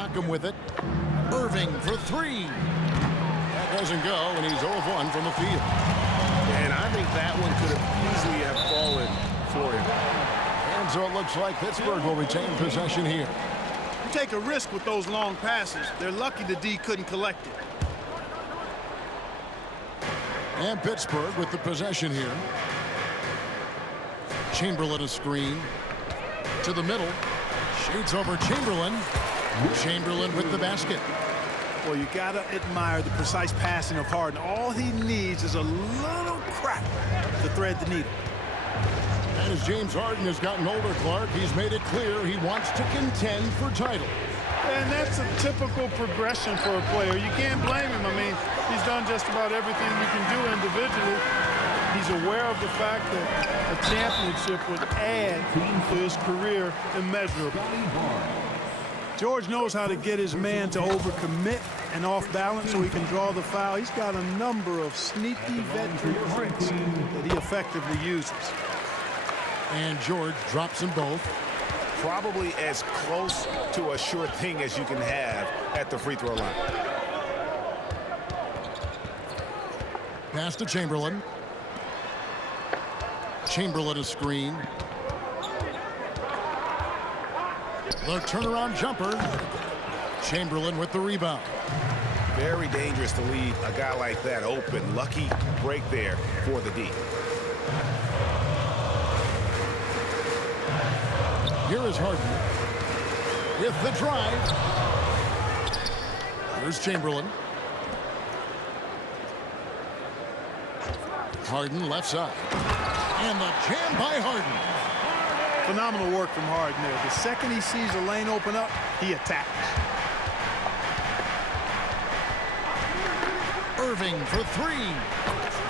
Siakam with it. Irving for three. That doesn't go, and he's 0 of 1 from the field. And I think that one could have easily have fallen for him. And so it looks like Pittsburgh will retain possession here. You take a risk with those long passes. They're lucky the D couldn't collect it. And Pittsburgh with the possession here. Chamberlain a screen. To the middle. Shoots over Chamberlain. Chamberlain with the basket. Well, you got to admire the precise passing of Harden. All he needs is a little crack to thread the needle. And as James Harden has gotten older, Clark, he's made it clear he wants to contend for titles. And that's a typical progression for a player. You can't blame him. I mean, he's done just about everything you can do individually. He's aware of the fact that a championship would add to his career immeasurably. George knows how to get his man to overcommit and off balance so he can draw the foul. He's got a number of sneaky veteran tricks that he effectively uses. And George drops them both. Probably as close to a sure thing as you can have at the free throw line. Pass to Chamberlain. Chamberlain a screen. The turnaround jumper. Chamberlain with the rebound. Very dangerous to leave a guy like that open. Lucky break there for the D. Here is Harden with the drive. Here's Chamberlain. Harden left side. And the jam by Harden. Phenomenal work from Harden there. The second he sees a lane open up, he attacks. Irving for three.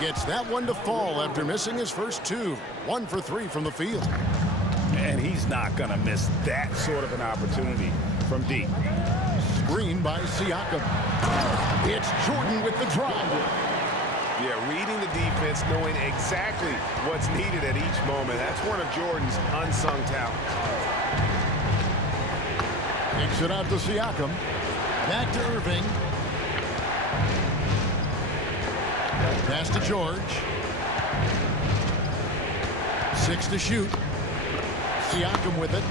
Gets that one to fall after missing his first two. 1 for 3 from the field. And he's not going to miss that sort of an opportunity from deep. Screen by Siakam. It's Jordan with the drive. Yeah, reading the defense, knowing exactly what's needed at each moment. That's one of Jordan's unsung talents. Kicks it out to Siakam. Back to Irving. Pass to George. 6 to shoot. Siakam with it.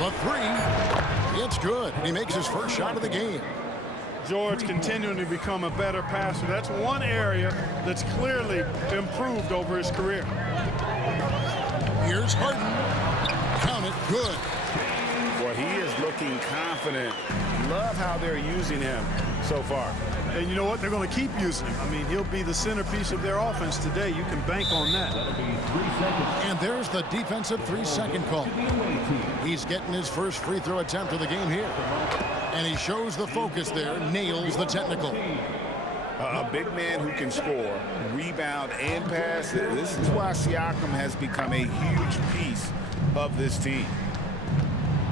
The three. It's good. He makes his first shot of the game. George continuing to become a better passer. That's one area that's clearly improved over his career. Here's Harden. Count it. Good. Well, he is looking confident. Love how they're using him so far. And you know what? They're going to keep using him. I mean, he'll be the centerpiece of their offense today. You can bank on that. And there's the defensive 3-second call. He's getting his first free throw attempt of the game here. And he shows the focus there, nails the technical. A big man who can score, rebound, and pass. This is why Siakam has become a huge piece of this team.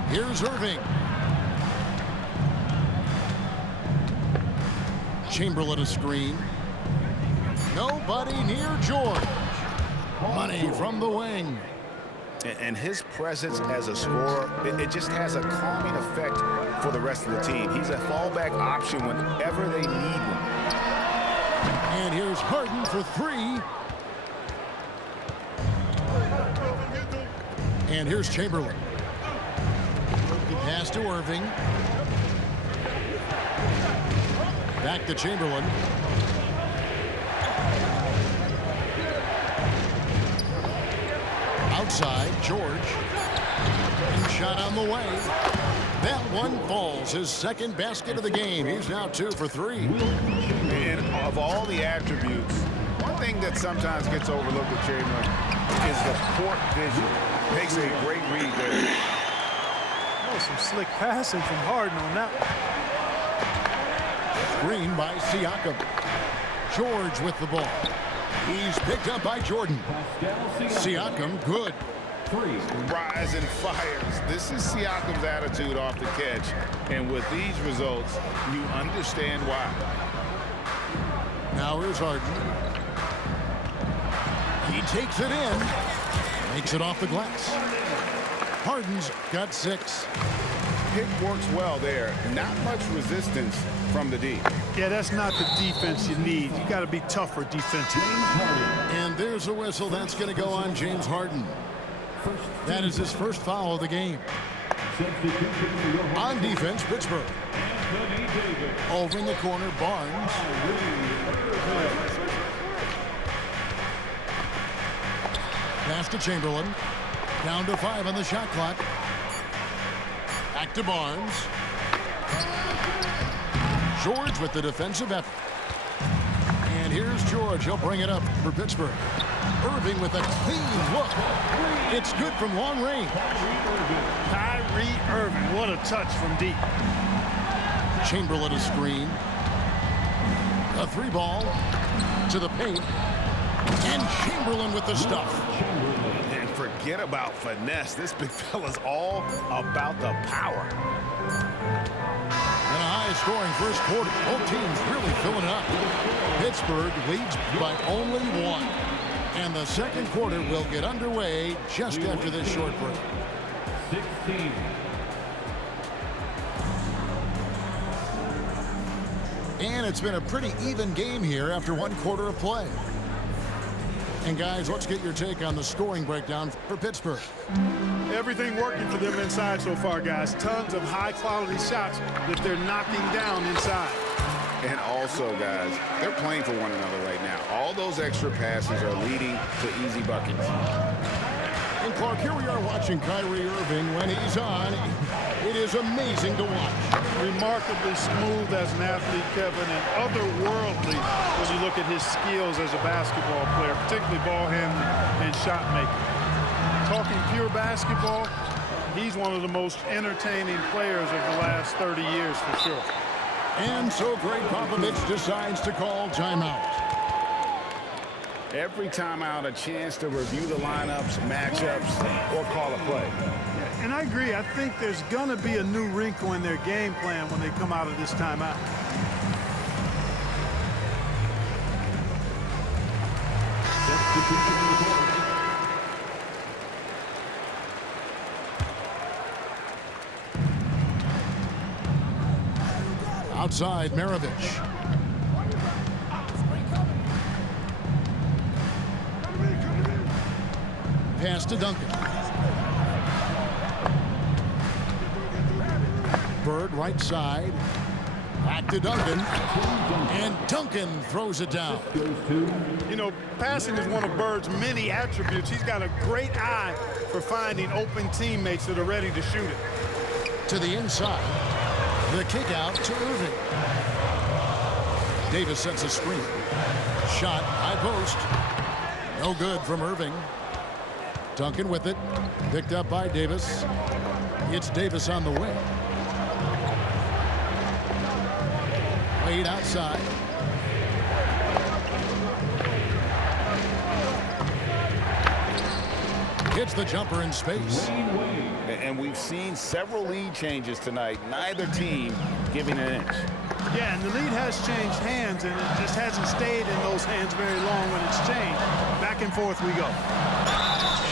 Here's Irving. Chamberlain a screen. Nobody near George. Money from the wing. And his presence as a scorer, it just has a calming effect for the rest of the team. He's a fallback option whenever they need one. And here's Harden for three. And here's Chamberlain. Pass to Irving. Back to Chamberlain. Outside, George. And shot on the way. That one falls. His second basket of the game. He's now 2 for 3. And of all the attributes, one thing that sometimes gets overlooked with Chamberlain is the court vision. Makes a great read there. Oh, some slick passing from Harden on that one. Screen by Siakam. George with the ball. He's picked up by Jordan. Siakam, good. Rise and fires. This is Siakam's attitude off the catch. And with these results, you understand why. Now here's Harden. He takes it in. Makes it off the glass. Harden's got 6. pick works well there. Not much resistance from the D. Yeah, that's not the defense you need. You got to be tougher defensively. And there's a whistle. That's going to go on James Harden. That is his first foul of the game. On defense, Pittsburgh. Over in the corner, Barnes. Pass to Chamberlain. Down to 5 on the shot clock. Back to Barnes. George with the defensive effort. And here's George. He'll bring it up for Pittsburgh. Irving with a clean look. It's good from long range. Kyrie Irving, what a touch from deep. Chamberlain a screen. A 3-ball to the paint. And Chamberlain with the stuff. And forget about finesse. This big fella's all about the power. And a high-scoring first quarter. Both teams really filling it up. Pittsburgh leads by only 1. And the second quarter will get underway just after this short break. 16. And it's been a pretty even game here after 1 quarter of play. And guys, let's get your take on the scoring breakdown for Pittsburgh. Everything working for them inside so far, guys. Tons of high-quality shots that they're knocking down inside. And also, guys, they're playing for one another right now. All those extra passes are leading to easy buckets. And Clark, here we are watching Kyrie Irving. When he's on, it is amazing to watch. Remarkably smooth as an athlete, Kevin, and otherworldly when you look at his skills as a basketball player, particularly ball handling and shot making. Talking pure basketball, he's one of the most entertaining players of the last 30 years for sure. And so Greg Popovich decides to call timeout. Every timeout, a chance to review the lineups, matchups, or call a play. And I agree. I think there's going to be a new wrinkle in their game plan when they come out of this timeout. Outside, Maravich. Pass to Duncan. Bird right side. Back to Duncan. And Duncan throws it down. You know, passing is one of Bird's many attributes. He's got a great eye for finding open teammates that are ready to shoot it. To the inside. The kick out to Irving. Davis sets a screen. Shot, high post. No good from Irving. Duncan with it. Picked up by Davis. It's Davis on the wing. Wade outside. Hits the jumper in space. And we've seen several lead changes tonight. Neither team giving an inch. Yeah, and the lead has changed hands, and it just hasn't stayed in those hands very long when it's changed. Back and forth we go.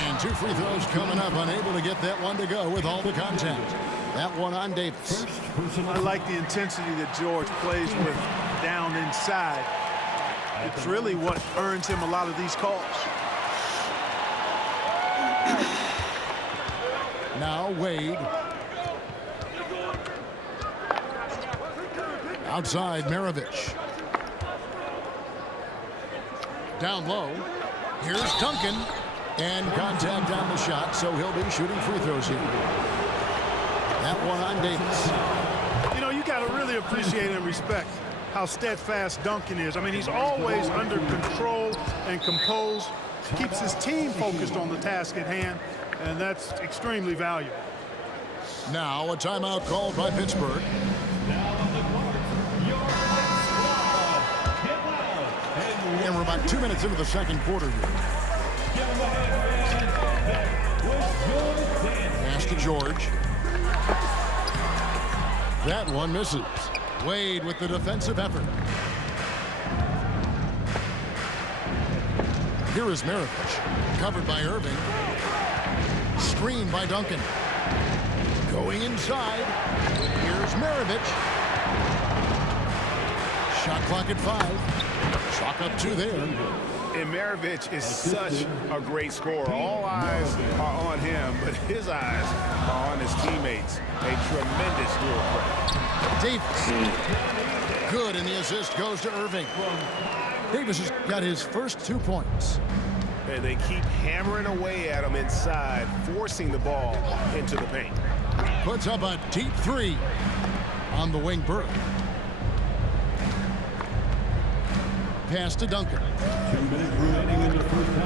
And 2 free throws coming up. Unable to get that one to go with all the contact. That one on Davis. I like the intensity that George plays with down inside. It's really what earns him a lot of these calls. Now Wade. Outside, Maravich. Down low. Here's Duncan. And contact on the shot, so he'll be shooting free throws here. That one on Davis. You know, you got to really appreciate and respect how steadfast Duncan is. I mean, he's always under control and composed. Keeps his team focused on the task at hand, and that's extremely valuable. Now a timeout called by Pittsburgh. And we're about 2 minutes into the second quarter here. Pass to George. That one misses. Wade with the defensive effort. Here is Maravich. Covered by Irving. Screened by Duncan. Going inside. Here's Maravich. Shot clock at 5. Chalk up 2 there. And Maravich is such a great scorer. All eyes are on him, but his eyes are on his teammates. A tremendous dual threat. Davis. Good, and the assist goes to Irving. Davis has got his first 2 points. And they keep hammering away at him inside, forcing the ball into the paint. Puts up a deep 3 on the wing. Burke. Pass to Duncan.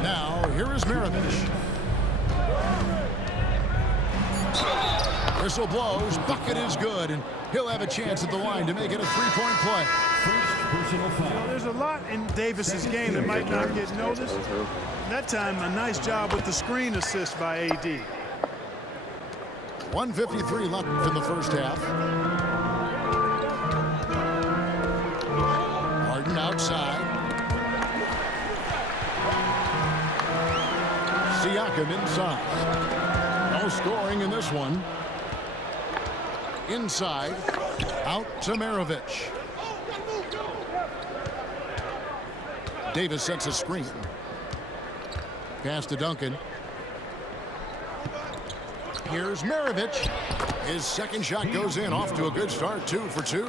Now, here is Maravich. Whistle blows. Bucket is good, and he'll have a chance at the line to make it a 3-point play. There's a lot in Davis's game that might not get noticed. That time, a nice job with the screen assist by AD. 1:53 left in the first half. Harden outside. Siakam inside. No scoring in this one. Inside. Out to Maravich. Davis sets a screen. Pass to Duncan. Here's Maravich. His second shot goes in. Off to a good start. 2 for 2.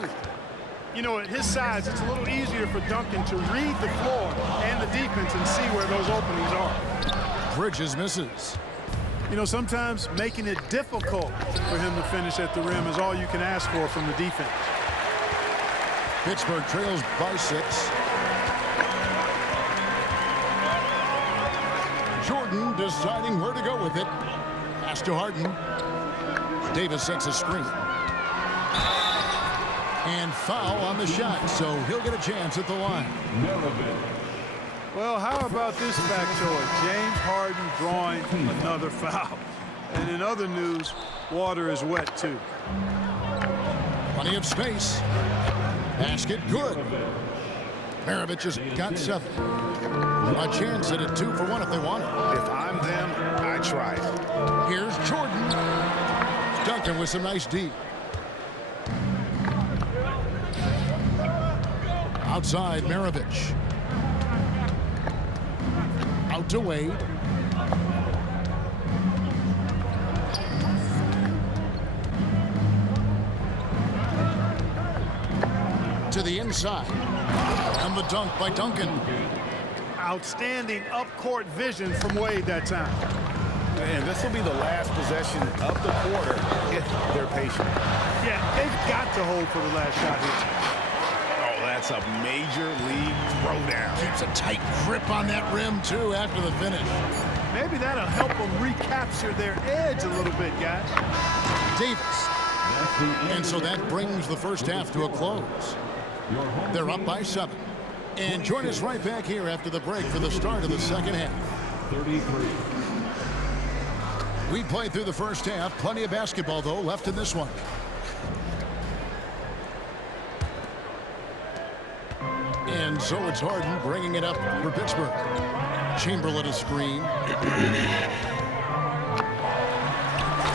You know, at his size, it's a little easier for Duncan to read the floor and the defense and see where those openings are. Bridges misses. You know, sometimes making it difficult for him to finish at the rim is all you can ask for from the defense. Pittsburgh trails by 6. Jordan deciding where to go with it. Pass to Harden. Davis sets a screen. And foul on the shot, so he'll get a chance at the line. Well, how about this factoid? James Harden drawing another foul. And in other news, water is wet too. Plenty of space. Basket good. Maravich has got 7. A chance at a 2 for 1 if they want it. If I'm them, I try it. Here's Jordan. Duncan with some nice D. Outside, Maravich. Out to Wade. To the inside. And the dunk by Duncan. Outstanding up-court vision from Wade that time. And this will be the last possession of the quarter if they're patient. Yeah, they've got to hold for the last shot here. Oh, that's a major league throwdown. Keeps a tight grip on that rim, too, after the finish. Maybe that'll help them recapture their edge a little bit, guys. Davis. And so that brings the first half to a close. They're up by 7. And join us right back here after the break for the start of the second half. 33. We played through the first half. Plenty of basketball, though, left in this one. And so it's Harden bringing it up for Pittsburgh. Chamberlain a screen.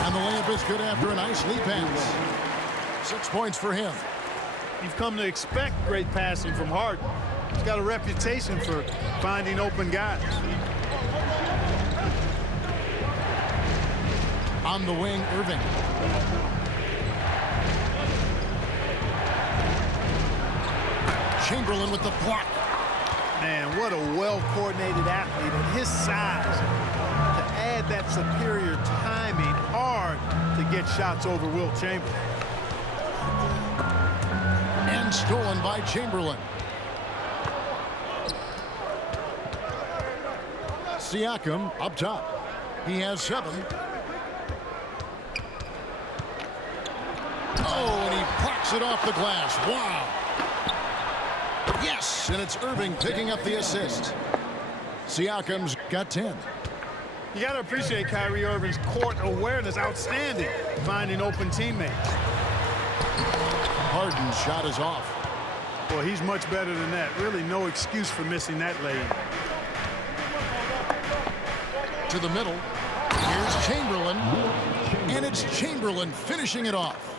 And the layup is good after a nice lead pass. 6 points for him. You've come to expect great passing from Harden. He's got a reputation for finding open guys. On the wing, Irving. Chamberlain with the block. Man, what a well-coordinated athlete at his size. To add that superior timing, hard to get shots over Wilt Chamberlain. And stolen by Chamberlain. Siakam up top. He has 7. Oh, and he blocks it off the glass. Wow. Yes, and it's Irving picking up the assist. Siakam's got 10. You got to appreciate Kyrie Irving's court awareness. Outstanding. Finding open teammates. Harden's shot is off. Well, he's much better than that. Really no excuse for missing that lane. To the middle. Here's Chamberlain. And it's Chamberlain finishing it off.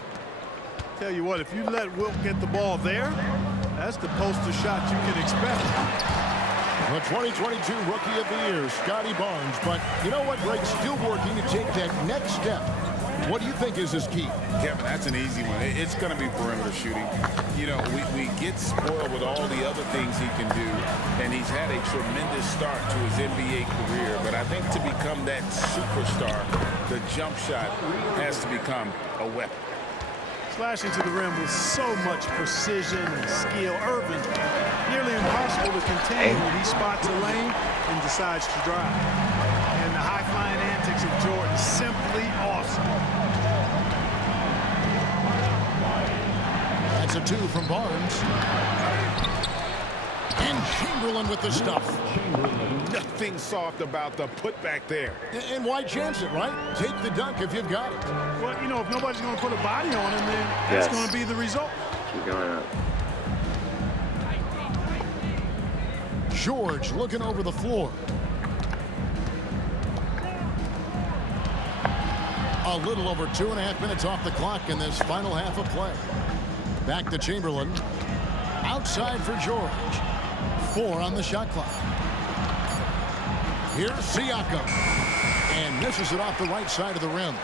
Tell you what, if you let Wilt get the ball there, that's the poster shot you can expect. The 2022 Rookie of the Year, Scotty Barnes. But you know what, Greg? Still working to take that next step. What do you think is his key? Kevin, that's an easy one. It's going to be perimeter shooting. You know, we get spoiled with all the other things he can do, and he's had a tremendous start to his NBA career. But I think to become that superstar, the jump shot has to become a weapon. Slashing to the rim with so much precision and skill. Irvin, nearly impossible to contain when he spots a lane and decides to drive. And the high-flying antics of Jordan, simply awesome. That's a 2 from Barnes. And Chamberlain with the stuff. Nothing soft about the putback there. And why chance it, right? Take the dunk if you've got it. Well, you know, if nobody's going to put a body on him, then that's going to be the result. Keep going up. George looking over the floor. A little over 2.5 minutes off the clock in this final half of play. Back to Chamberlain. Outside for George. 4 on the shot clock. Here's Siakam. And misses it off the right side of the rim.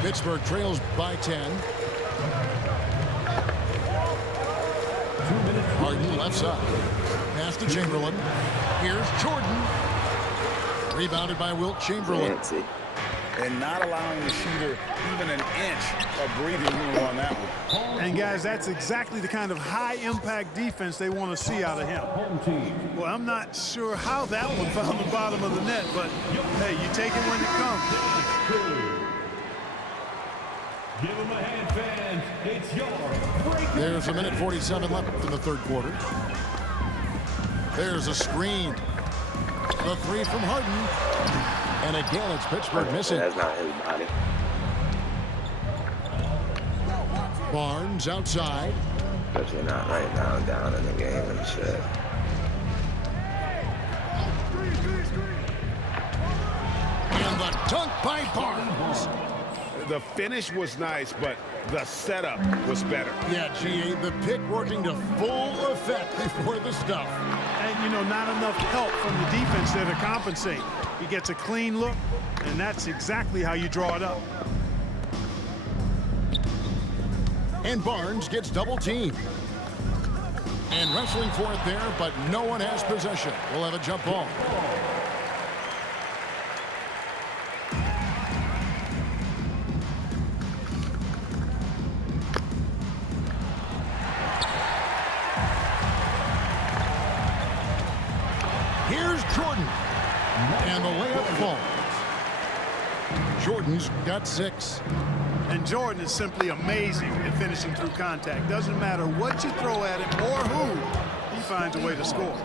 Pittsburgh trails by 10. Harden left side. Pass to Chamberlain. Here's Jordan. Rebounded by Wilt Chamberlain. Fancy. And not allowing the shooter even an inch of breathing room on that one. And, guys, that's exactly the kind of high-impact defense they want to see out of him. Well, I'm not sure how that one found the bottom of the net, but, hey, you take it when it comes. Give him a hand, fans. It's your break. There's 1:47 left in the third quarter. There's a screen. The 3 from Harden. And again, it's Pittsburgh missing. That's not his body. Barnes outside. Especially not right now, down in the game and shit. And the dunk by Barnes. The finish was nice, but the setup was better. Yeah, GA, the pick working to full effect before the stuff. And, you know, not enough help from the defense there to compensate. He gets a clean look, and that's exactly how you draw it up. And Barnes gets double-teamed. And wrestling for it there, but no one has possession. We'll have a jump ball. Here's Jordan. And the layup falls. Jordan's got 6. And Jordan is simply amazing at finishing through contact. Doesn't matter what you throw at him or who, he finds a way to score.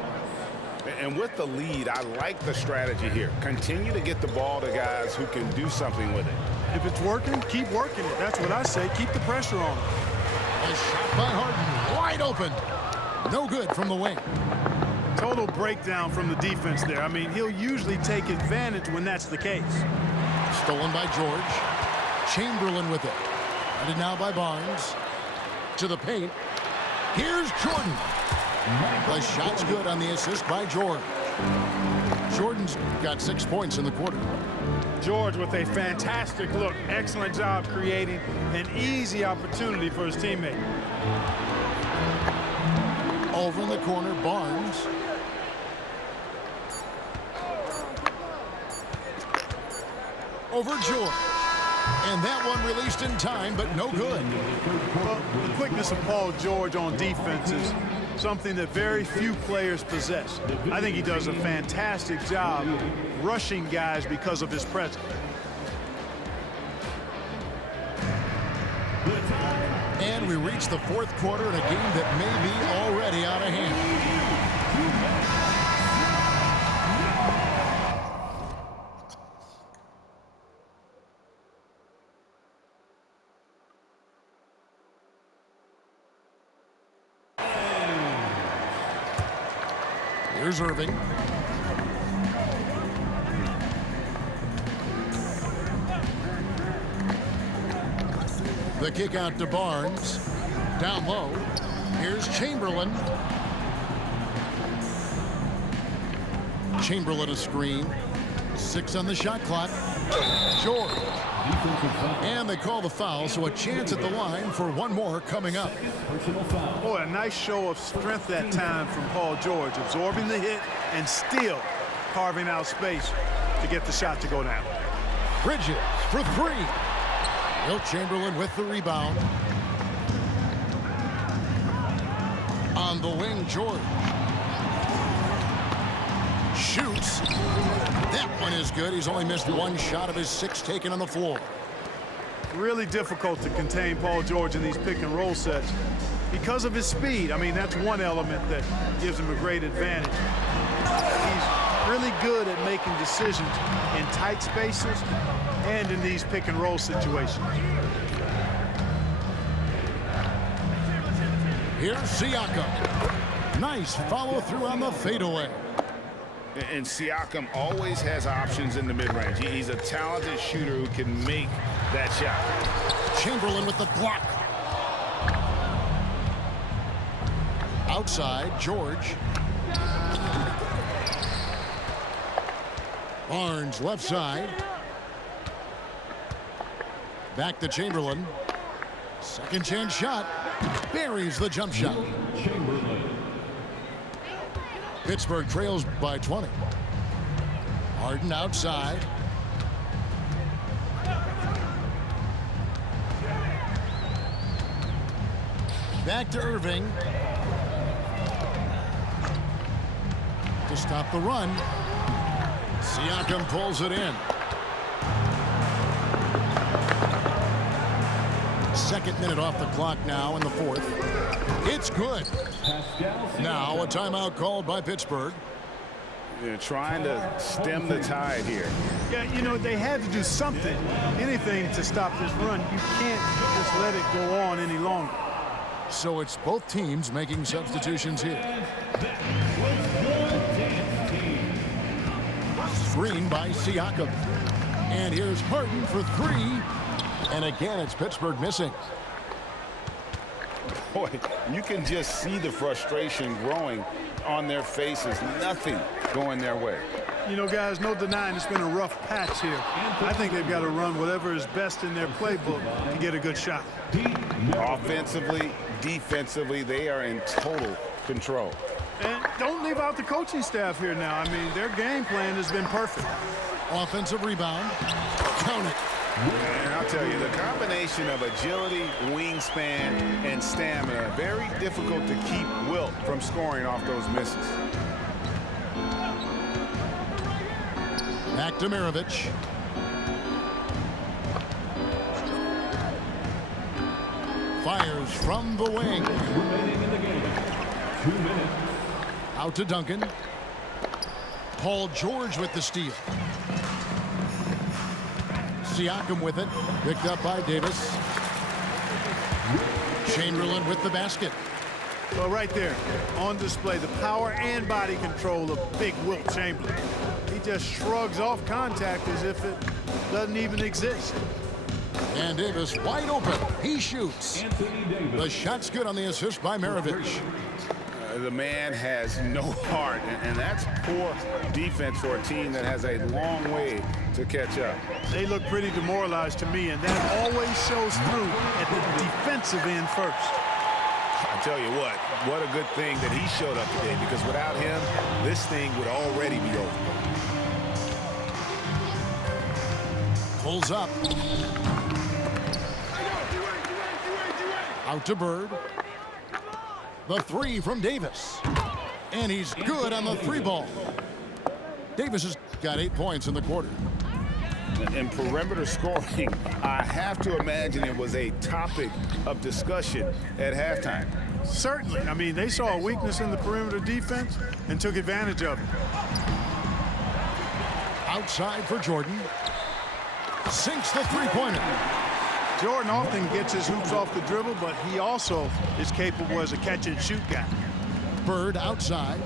And with the lead, I like the strategy here. Continue to get the ball to guys who can do something with it. If it's working, keep working it. That's what I say. Keep the pressure on him. A shot by Harden. Wide open. No good from the wing. Total breakdown from the defense there. I mean, he'll usually take advantage when that's the case. Stolen by George. Chamberlain with it. Headed now by Barnes. To the paint. Here's Jordan. The shot's good on the assist by George. Jordan's got 6 points in the quarter. George with a fantastic look. Excellent job creating an easy opportunity for his teammate. Over in the corner, Barnes. Over George. And that one released in time, but no good. Well, the quickness of Paul George on defense is something that very few players possess. I think he does a fantastic job rushing guys because of his presence. And we reach the fourth quarter in a game that may be already out of hand. Here's Irving. The kick out to Barnes. Down low. Here's Chamberlain. Chamberlain a screen. 6 on the shot clock. George. And they call the foul, so a chance at the line for one more coming up. Boy, a nice show of strength that time from Paul George, absorbing the hit and still carving out space to get the shot to go down. Bridges for 3. Wilt Chamberlain with the rebound. On the wing, George. Shoots. That one is good. He's only missed 1 shot of his 6 taken on the floor. Really difficult to contain Paul George in these pick and roll sets because of his speed. I mean, that's one element that gives him a great advantage. He's really good at making decisions in tight spaces and in these pick and roll situations. Here's Siakam. Nice follow through on the fadeaway. And Siakam always has options in the mid-range. He's a talented shooter who can make that shot. Chamberlain with the block. Outside, George. Barnes left side. Back to Chamberlain. Second chance shot. Buries the jump shot. Pittsburgh trails by 20. Harden outside. Back to Irving. To stop the run. Siakam pulls it in. Second minute off the clock now in the 4th. It's good. Now a timeout called by Pittsburgh. They're trying to stem the tide here. Yeah, you know, they had to do something, anything to stop this run. You can't just let it go on any longer. So it's both teams making substitutions here. Screen by Siakam. And here's Harden for 3. And again, it's Pittsburgh missing. Boy, you can just see the frustration growing on their faces. Nothing going their way. You know, guys, no denying it's been a rough patch here. I think they've got to run whatever is best in their playbook to get a good shot. Offensively, defensively, they are in total control. And don't leave out the coaching staff here now. I mean, their game plan has been perfect. Offensive rebound. Count it. And I'll tell you, the combination of agility, wingspan, and stamina, very difficult to keep Wilt from scoring off those misses. Back to Maravich. Fires from the wing. Remaining in the game. 2 minutes. Out to Duncan. Paul George with the steal. Siakam with it. Picked up by Davis. Chamberlain with the basket. Well, right there, on display, the power and body control of big Wilt Chamberlain. He just shrugs off contact as if it doesn't even exist. And Davis wide open. He shoots. The shot's good on the assist by Maravich. The man has no heart, and that's poor defense for a team that has a long way to catch up. They look pretty demoralized to me, and that always shows through at the defensive end first. I tell you what a good thing that he showed up today, because without him, this thing would already be over. Pulls up. Out to Bird. The 3 from Davis. And he's good on the 3 ball. Davis has got 8 points in the quarter. In perimeter scoring, I have to imagine it was a topic of discussion at halftime. Certainly. I mean, they saw a weakness in the perimeter defense and took advantage of it. Outside for Jordan. Sinks the 3-pointer. Jordan often gets his hoops off the dribble, but he also is capable as a catch-and-shoot guy. Bird outside.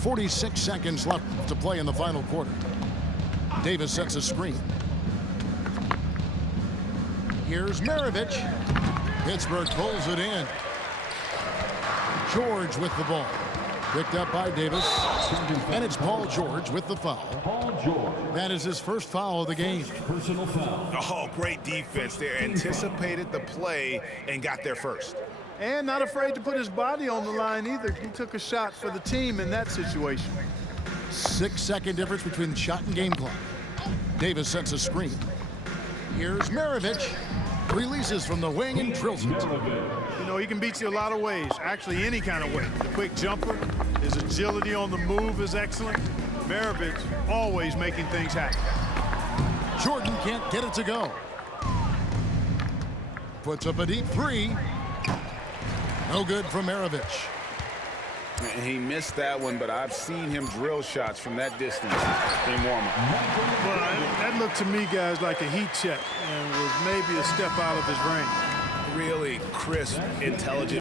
.46 seconds left to play in the final quarter. Davis sets a screen. Here's Maravich. Pittsburgh pulls it in. George with the ball. Picked up by Davis. And it's Paul George with the foul. Paul George. That is his first foul of the game. Personal foul. Oh, great defense there. Anticipated the play and got there first. And not afraid to put his body on the line either. He took a shot for the team in that situation. 6-second difference between shot and game clock. Davis sets a screen. Here's Maravich. Releases from the wing and drills it. You know, he can beat you a lot of ways, actually any kind of way. The quick jumper, his agility on the move is excellent. Maravich always making things happen. Jordan can't get it to go. Puts up a deep three. No good from Maravich. He missed that one, but I've seen him drill shots from that distance in warm-up. Well, that looked to me, guys, like a heat check and was maybe a step out of his range. Really crisp, intelligent